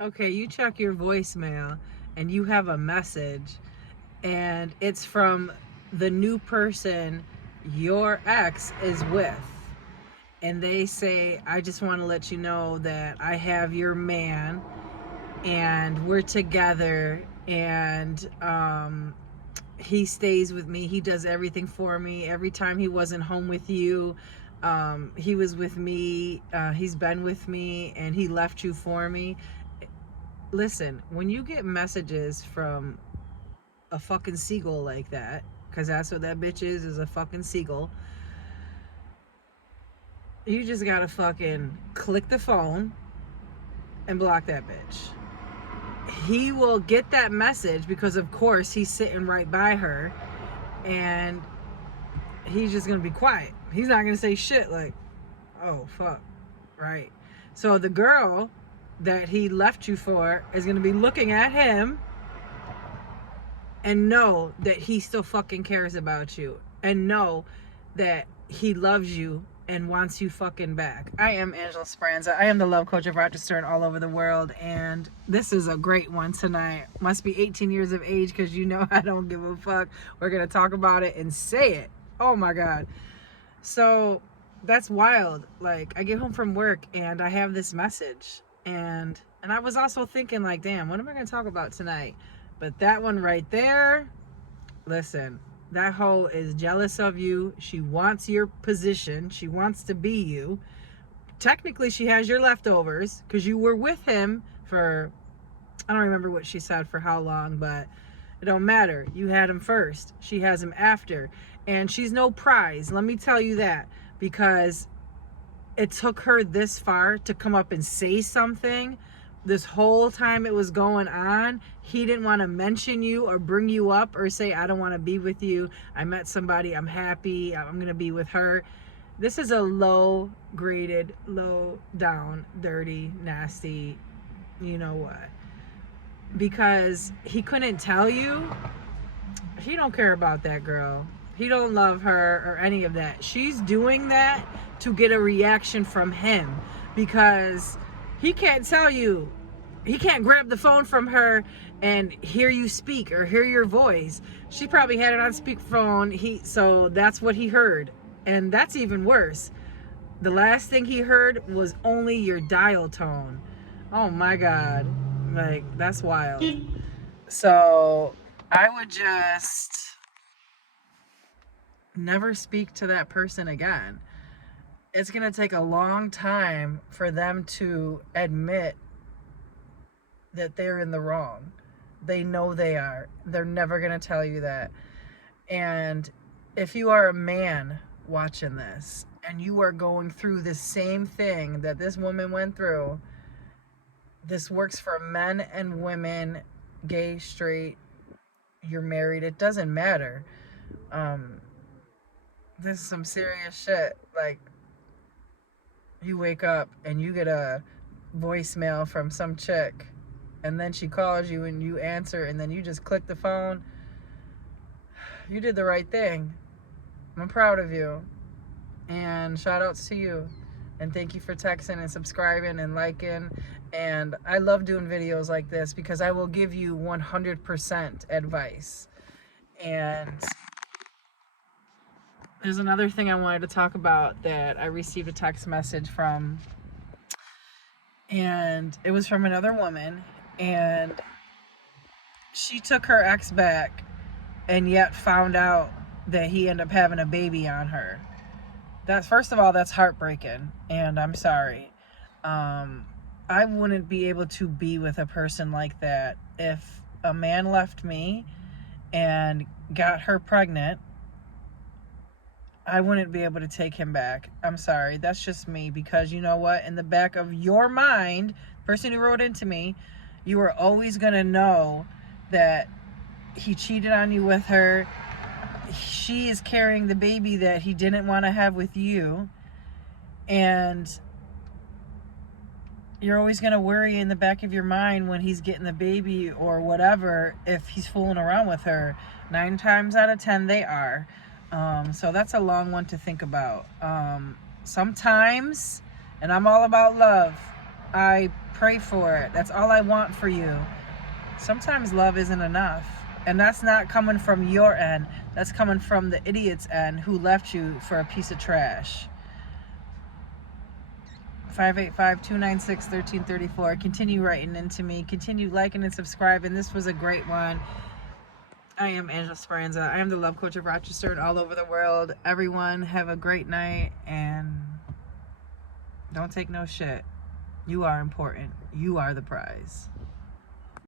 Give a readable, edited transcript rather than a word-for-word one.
Okay, you check your voicemail and you have a message, and it's from the new person your ex is with. And they say, I just want to let you know that I have your man and we're together, and he stays with me. He does everything for me. Every time he wasn't home with you, he was with me. He's been with me, and he left you for me. Listen, when you get messages from a fucking seagull like that, because that's what that bitch is a fucking seagull, you just gotta fucking click the phone and block that bitch. He will get that message because, of course, he's sitting right by her, and he's just gonna be quiet. He's not gonna say shit like, oh, fuck, right? So the girl that he left you for is gonna be looking at him and know that he still fucking cares about you, and know that he loves you and wants you fucking back. I am Angela Speranza. I am the love coach of Rochester and all over the world, and this is a great one tonight. Must be 18 years of age, because you know I don't give a fuck. We're gonna talk about it and say it. Oh my god. So that's wild. Like, I get home from work and I have this message, and I was also thinking, like, damn, what am I gonna talk about tonight? But that one right there, listen, that hoe is jealous of you. She wants your position. She wants to be you. Technically, she has your leftovers because you were with him for, I don't remember what she said for how long, but it don't matter. You had him first. She has him after. And she's no prize. Let me tell you that. Because it took her this far to come up and say something. This whole time it was going on, he didn't want to mention you or bring you up or say, I don't want to be with you. I met somebody. I'm happy. I'm going to be with her. This is a low graded, low down, dirty, nasty, you know what. Because he couldn't tell you. He don't care about that girl. He don't love her or any of that. She's doing that to get a reaction from him, because he can't tell you. He can't grab the phone from her and hear you speak or hear your voice. She probably had it on speakerphone. So that's what he heard. And that's even worse. The last thing he heard was only your dial tone. Oh my God. Like, that's wild. So I would just never speak to that person again. It's going to take a long time for them to admit that they're in the wrong. They know they are. They're never going to tell you that. And if you are a man watching this and you are going through the same thing that this woman went through, this works for men and women, gay, straight, you're married, it doesn't matter. This is some serious shit. Like, you wake up and you get a voicemail from some chick, and then she calls you and you answer, and then you just click the phone. You did the right thing. I'm proud of you. And shout outs to you. And thank you for texting and subscribing and liking. And I love doing videos like this because I will give you 100% advice. And there's another thing I wanted to talk about that I received a text message from. And it was from another woman. And she took her ex back and yet found out that he ended up having a baby on her. First of all, that's heartbreaking, and I'm sorry. I wouldn't be able to be with a person like that. If a man left me and got her pregnant, I wouldn't be able to take him back. I'm sorry. That's just me, because you know what? In the back of your mind, person who wrote into me, you were always going to know that he cheated on you with her. She is carrying the baby that he didn't want to have with you. And you're always going to worry in the back of your mind when he's getting the baby or whatever, if he's fooling around with her. 9 times out of 10, they are. So that's a long one to think about. Sometimes, and I'm all about love, I pray for it. That's all I want for you. Sometimes love isn't enough. And that's not coming from your end. That's coming from the idiot's end who left you for a piece of trash. 585-296-1334. Continue writing into me. Continue liking and subscribing. This was a great one. I am Angela Speranza. I am the love coach of Rochester and all over the world. Everyone have a great night and don't take no shit. You are important. You are the prize.